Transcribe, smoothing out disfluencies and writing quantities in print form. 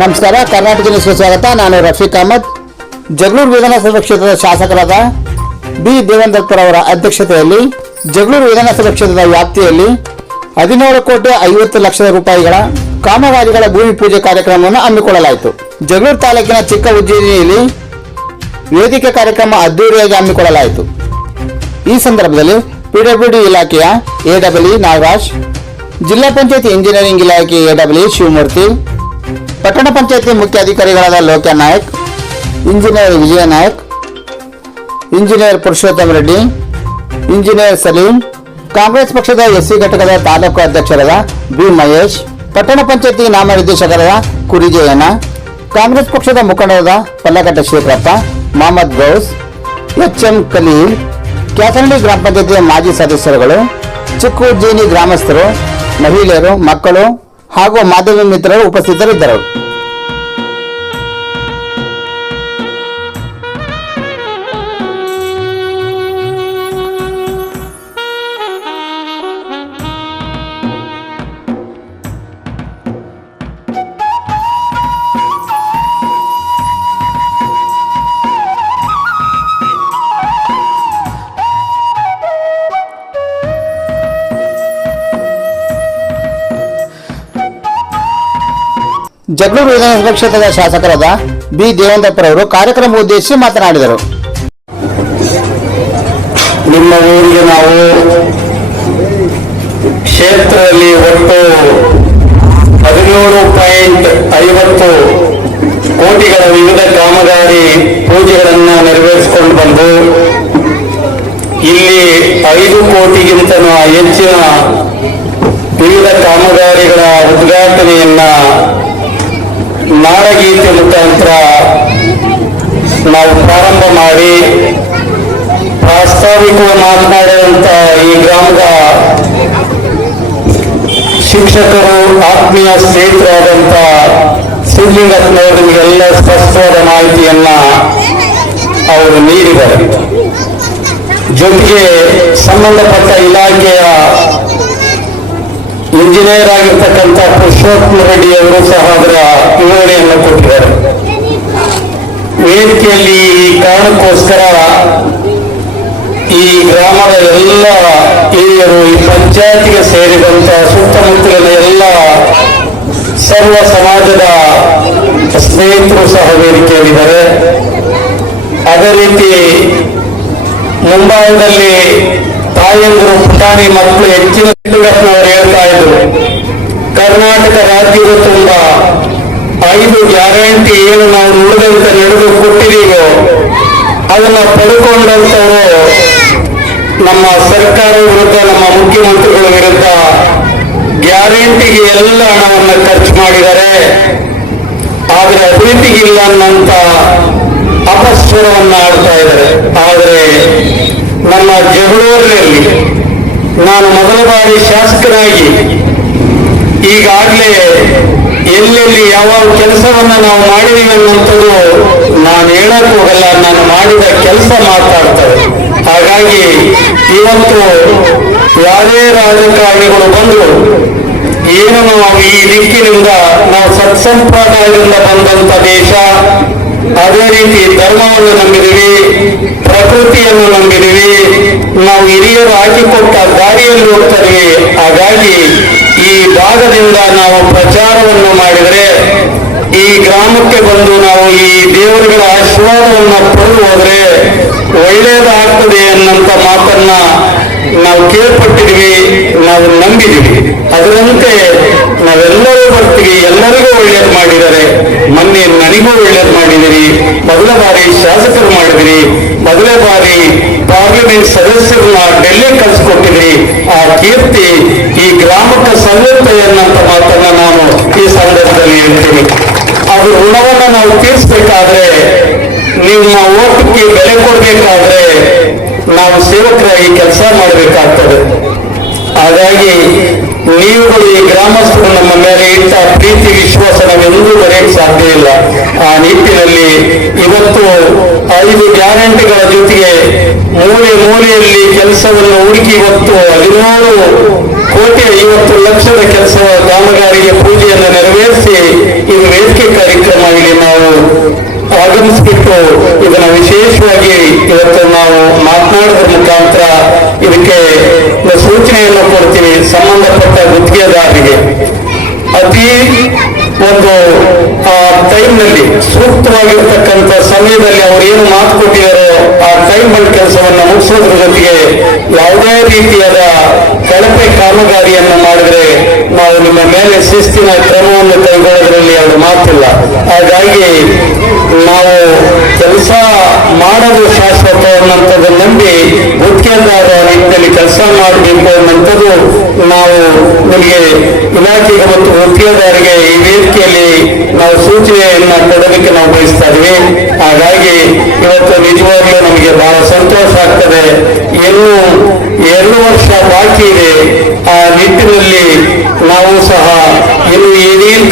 ನಮಸ್ಕಾರ, ಕರ್ನಾಟಕ ನ್ಯೂಸ್ಗೆ ಸ್ವಾಗತ. ನಾನು ರಫೀಕ್ ಅಹಮದ್. ಜಗಳೂರು ವಿಧಾನಸಭಾ ಕ್ಷೇತ್ರದ ಶಾಸಕರಾದ ಬಿ ದೇವೇಂದ್ರಪ್ಪರ್ ಅವರ ಅಧ್ಯಕ್ಷತೆಯಲ್ಲಿ ಜಗಳೂರು ವಿಧಾನಸಭಾ ಕ್ಷೇತ್ರದ ವ್ಯಾಪ್ತಿಯಲ್ಲಿ 17,50,00,000 ರೂಪಾಯಿಗಳ ಕಾಮಗಾರಿಗಳ ಭೂಮಿ ಪೂಜೆ ಕಾರ್ಯಕ್ರಮವನ್ನು ಹಮ್ಮಿಕೊಳ್ಳಲಾಯಿತು. ಜಗಳೂರು ತಾಲೂಕಿನ ಚಿಕ್ಕ ಉಜ್ಜಿನಿಯಲ್ಲಿ ವೇದಿಕೆ ಕಾರ್ಯಕ್ರಮ ಅದ್ದೂರಿಯಾಗಿ ಹಮ್ಮಿಕೊಳ್ಳಲಾಯಿತು. ಈ ಸಂದರ್ಭದಲ್ಲಿ ಪಿಡಬ್ಲ್ಯೂಡಿ ಇಲಾಖೆಯ ಎಡಬ್ಲ್ಯೂ ನಾಗರಾಜ್, ಜಿಲ್ಲಾ ಪಂಚಾಯತಿ ಇಂಜಿನಿಯರಿಂಗ್ ಇಲಾಖೆ ಎಡಬ್ಲ್ಯೂ ಶಿವಮೂರ್ತಿ, ಪಟ್ಟಣ ಪಂಚಾಯತಿ ಮುಖ್ಯ ಅಧಿಕಾರಿಗಳಾದ ಲೋಕ್ಯ ನಾಯಕ್, ಇಂಜಿನಿಯರ್ ವಿಜಯ ನಾಯಕ್, ಇಂಜಿನಿಯರ್ ಪುರುಷೋತ್ತಮ ರೆಡ್ಡಿ, ಇಂಜಿನಿಯರ್ ಸಲೀಂ, ಕಾಂಗ್ರೆಸ್ ಪಕ್ಷದ ಎಸ್ಸಿ ಘಟಕದ ತಾಲೂಕು ಅಧ್ಯಕ್ಷರಾದ ಬಿ ಮಹೇಶ್, ಪಟ್ಟಣ ಪಂಚಾಯತಿ ನಾಮನಿರ್ದೇಶಕರಾದ ಕುರಿಜಯಣ್ಣ, ಕಾಂಗ್ರೆಸ್ ಪಕ್ಷದ ಮುಖಂಡರಾದ ಪಲ್ಲಕಟ್ಟ ಶೇಖರಪ್ಪ, ಮೊಹಮ್ಮದ್ ಗೌಸ್, ಎಚ್ಎಂ ಖಲೀಲ್, ಕ್ಯಾಸನಹಳ್ಳಿ ಗ್ರಾಮ ಪಂಚಾಯತಿಯ ಮಾಜಿ ಸದಸ್ಯರುಗಳು, ಚಿಕ್ಕ ಉಜ್ಜಯಿನಿ ಗ್ರಾಮಸ್ಥರು, ಮಹಿಳೆಯರು, ಮಕ್ಕಳು ಹಾಗೂ ಮಾಧ್ಯಮ ಮಿತ್ರರು ಉಪಸ್ಥಿತರಿದ್ದರು. ಜಗಳೂರು ವಿಧಾನಸಭಾ ಕ್ಷೇತ್ರದ ಶಾಸಕರಾದ ಬಿ ದೇವೇಂದ್ರಪ್ಪರ್ ಅವರು ಕಾರ್ಯಕ್ರಮ ಉದ್ದೇಶಿಸಿ ಮಾತನಾಡಿದರು. ನಿಮ್ಮ ಊರಿಗೆ ನಾವು ಕ್ಷೇತ್ರದಲ್ಲಿ ಒಟ್ಟು 17.50 ಕೋಟಿಗಳ ವಿವಿಧ ಕಾಮಗಾರಿ ಪೂಜೆಗಳನ್ನು ನೆರವೇರಿಸಿಕೊಂಡು ಬಂದು ಇಲ್ಲಿ 5 ಕೋಟಿಗಿಂತಲೂ ಹೆಚ್ಚಿನ ವಿವಿಧ ಕಾಮಗಾರಿಗಳ ಉದ್ಘಾಟನೆಯನ್ನ ನಾಡಗೀತೆ ಮುಖಾಂತರ ನಾವು ಪ್ರಾರಂಭ ಮಾಡಿ ಪ್ರಾಸ್ತಾವಿಕವಾಗಿ ಮಾತನಾಡಿದಂಥ ಈ ಗ್ರಾಮದ ಶಿಕ್ಷಕರು, ಆತ್ಮೀಯ ಸ್ನೇಹಿತರಾದಂಥ ಸಿದ್ಲಿಂಗಪ್ಪನವರು ನಿಮಗೆಲ್ಲ ಸ್ಪಷ್ಟವಾದ ಮಾಹಿತಿಯನ್ನ ಅವರು ನೀಡಿದ್ದಾರೆ. ಜೊತೆಗೆ ಸಂಬಂಧಪಟ್ಟ ಇಲಾಖೆಯ ಇಂಜಿನಿಯರ್ ಆಗಿರ್ತಕ್ಕಂಥ ಪುರುಷೋತ್ತಮ ರೆಡ್ಡಿ ಅವರು ಸಹ ಅದರ ವಿವರಣೆಯನ್ನು ಕೊಟ್ಟಿದ್ದಾರೆ. ವೇದಿಕೆಯಲ್ಲಿ ಈ ಕಾರಣಕ್ಕೋಸ್ಕರ ಈ ಗ್ರಾಮದ ಎಲ್ಲ ಹಿರಿಯರು, ಈ ಪಂಚಾಯತಿಗೆ ಸೇರಿದಂತ ಸುತ್ತಮುತ್ತಲಿನ ಎಲ್ಲ ಸರ್ವ ಸಮಾಜದ ಸ್ನೇಹಿತರು ಸಹ ವೇದಿಕೆಯಲ್ಲಿದ್ದಾರೆ. ಅದೇ ರೀತಿ ಮುಂಬೈನಲ್ಲಿ ತಾಯಂದಿರು, ಪುಟಾಣಿ ಮಕ್ಕಳು ಹೆಚ್ಚಿನ ಅವರು ಹೇಳ್ತಾ ಇದ್ರು, ಕರ್ನಾಟಕ ರಾಜ್ಯದ ತುಂಬ 5 ಗ್ಯಾರಂಟಿ ಏನು ನಾವು ನುಡಿದಂತೆ ನಡೆದು ಕೊಟ್ಟಿದ್ದೀವೋ ಅದನ್ನ ಪಡ್ಕೊಂಡಂತವರು ನಮ್ಮ ಸರ್ಕಾರ ವಿರುದ್ಧ, ನಮ್ಮ ಮುಖ್ಯಮಂತ್ರಿಗಳ ವಿರುದ್ಧ ಗ್ಯಾರಂಟಿಗೆ ಎಲ್ಲ ಹಣವನ್ನು ಖರ್ಚು ಮಾಡಿದ್ದಾರೆ. ಆದರೆ ಅಭಿವೃದ್ಧಿಗಿಲ್ಲ ಅನ್ನಂತ ಅಪಸ್ವರವನ್ನ ಆಡ್ತಾ ಇದ್ದಾರೆ. ಆದರೆ ನಮ್ಮ ಜಗಳೂರಿನಲ್ಲಿ ನಾನು ಮೊದಲ ಬಾರಿ ಶಾಸಕನಾಗಿ ಈಗಾಗಲೇ ಎಲ್ಲೆಲ್ಲಿ ಯಾವ ಕೆಲಸವನ್ನ ನಾವು ಮಾಡಿದೀವಿ ಅನ್ನುವಂಥದ್ದು ನಾನು ಹೇಳಕ್ ಹೋಗಲ್ಲ, ನಾನು ಮಾಡಿದ ಕೆಲಸ ಮಾತಾಡ್ತೇವೆ. ಹಾಗಾಗಿ ಇವತ್ತು ಯಾವುದೇ ರಾಜಕಾರಣಿಗಳು ಬಂದು ಏನು ನಾವು ಈ ದಿಕ್ಕಿನಿಂದ ನಾವು ಸತ್ಸಂಪ್ರದಾಯದಿಂದ ಬಂದಂತ ದೇಶ, ಅದೇ ರೀತಿ ಧರ್ಮವನ್ನು ನಂಬಿದೀವಿ, ಪ್ರಕೃತಿಯನ್ನು ನಂಬಿದೀವಿ, ನಾವು ಹಿರಿಯರು ಹಾಕಿಕೊಟ್ಟ ದಾರಿಯಲ್ಲಿ ಹೋಗ್ತೀವಿ. ಹಾಗಾಗಿ ಈ ಭಾಗದಿಂದ ನಾವು ಪ್ರಚಾರವನ್ನು ಮಾಡಿದರೆ ಈ ಗ್ರಾಮಕ್ಕೆ ಬಂದು ನಾವು ಈ ದೇವರುಗಳ ಆಶೀರ್ವಾದವನ್ನು ಪಡೆದು ಹೋದರೆ ಒಳ್ಳೆಯದಾಗ್ತದೆ ಅನ್ನಂತ ಮಾತನ್ನ ನಾವು ಕೇಳ್ಪಟ್ಟಿದ್ವಿ, ನಾವು ನಂಬಿದೀವಿ. ಅದರಂತೆ ನಾವೆಲ್ಲರೂ ಬರ್ತೀವಿ. ಎಲ್ಲರಿಗೂ ಒಳ್ಳೇದು ಮಾಡಿದ್ದಾರೆ. ಮೊನ್ನೆ ನನಗೂ ಒಳ್ಳೇದು ಮಾಡಿದಿರಿ, ಮೊದಲ ಬಾರಿ ಶಾಸಕರು ಮಾಡಿದಿರಿ, ಮೊದಲ ಬಾರಿ ಪಾರ್ಲಿಮೆಂಟ್ ಸದಸ್ಯರನ್ನ ಡೆಲ್ಲಿ ಕಳಿಸ್ಕೊಟ್ಟಿದ್ರಿ. ಆ ಕೀರ್ತಿ ಈ ಗ್ರಾಮಕ್ಕೆ ಸಲ್ಲುತ್ತೆ ಅನ್ನಂತ ಮಾತನ್ನ ನಾನು ಈ ಸಂದರ್ಭದಲ್ಲಿ ಹೇಳ್ತೀನಿ. ಅದು ಋಣವನ್ನ ನಾವು ತೀರಿಸಬೇಕಾದ್ರೆ, ನಿಮ್ಮ ಓಟಕ್ಕೆ ಬೆಲೆ ಕೊಡಬೇಕಾದ್ರೆ ನಾವು ಸೇವಕರಾಗಿ ಕೆಲಸ ಮಾಡಬೇಕಾಗ್ತದೆ. ಹಾಗಾಗಿ ನೀವುಗಳು ಈ ಗ್ರಾಮಸ್ಥರು ನಮ್ಮ ಮೇಲೆ ಇಟ್ಟ ಪ್ರೀತಿ, ವಿಶ್ವಾಸ ನಾವೆಂದೂ ಬರೆಯಕ್ಕೆ ಸಾಧ್ಯ ಇಲ್ಲ. ಆ ನಿಟ್ಟಿನಲ್ಲಿ ಇವತ್ತು 5 ಗ್ಯಾರಂಟಿಗಳ ಜೊತೆಗೆ ಮೂಲೆ ಮೂಲೆಯಲ್ಲಿ ಕೆಲಸವನ್ನು ಹುಡುಕಿ ಇವತ್ತು 17,50,00,000 ಕೆಲಸ ಕಾಮಗಾರಿಗೆ ಪೂಜೆಯನ್ನು ನೆರವೇರಿಸಿ ಇದು ವೇದಿಕೆ ವಿಶೇಷವಾಗಿ ಇವತ್ತು ನಾವು ಮಾತನಾಡೋದ್ರ ಮುಖಾಂತರ ಇದಕ್ಕೆ ಒಂದು ಸೂಚನೆಯನ್ನು ಕೊಡ್ತೀವಿ. ಸಂಬಂಧಪಟ್ಟ ಗುತ್ತಿಗೆದಾರರಿಗೆ ಅತಿ ಒಂದು ಟೈಮ್ನಲ್ಲಿ ಸೂಕ್ತವಾಗಿರ್ತಕ್ಕಂಥ ಸಮಯದಲ್ಲಿ ಅವ್ರು ಏನು ಮಾತು ಕೊಟ್ಟಿದ್ದಾರೋ ಆ ಟೈಮಲ್ಲಿ ಕೆಲಸವನ್ನು ಮುಗಿಸೋದ್ರ ಜೊತೆಗೆ ಯಾವುದೇ ರೀತಿಯಾದ ಕಳಪೆ ಕಾಮಗಾರಿಯನ್ನು ಮಾಡಿದ್ರೆ ನಾವು ನಿಮ್ಮ ಮೇಲೆ ಶಿಸ್ತಿನ ಕ್ರಮವನ್ನು ಕೈಗೊಳ್ಳೋದ್ರಲ್ಲಿ ಎರಡು ಮಾತಿಲ್ಲ. ಹಾಗಾಗಿ ನಾವು ಕೆಲಸ ಮಾಡೋದು ಶಾಶ್ವತ ಅನ್ನೋಂಥದ್ದು ನಂಬಿ ಗುತ್ತಿಗೆದಾರ ನಿಟ್ಟಿನಲ್ಲಿ ಕೆಲಸ ಮಾಡಬೇಕು ಅನ್ನೋಂಥದ್ದು ನಾವು ನಿಮಗೆ ಇಲಾಖೆಗೆ ಮತ್ತು ಗುತ್ತಿಗೆದಾರರಿಗೆ ಈ ವೇದಿಕೆಯಲ್ಲಿ ನಾವು ಸೂಚನೆಯನ್ನ ಕೊಡೋದಕ್ಕೆ ನಾವು ಬಯಸ್ತಾ ಇದ್ವಿ. ಹಾಗಾಗಿ ಇವತ್ತು ನಿಜವಾಗ್ಲೂ ನಮಗೆ ಬಹಳ ಸಂತೋಷ ಆಗ್ತದೆ. ಇನ್ನೂ 2 ವರ್ಷ ಬಾಕಿ ಇದೆ. ಆ ನಿಟ್ಟಿನಲ್ಲಿ ನಾವು ಸಹ ಇನ್ನು ಏನೇನು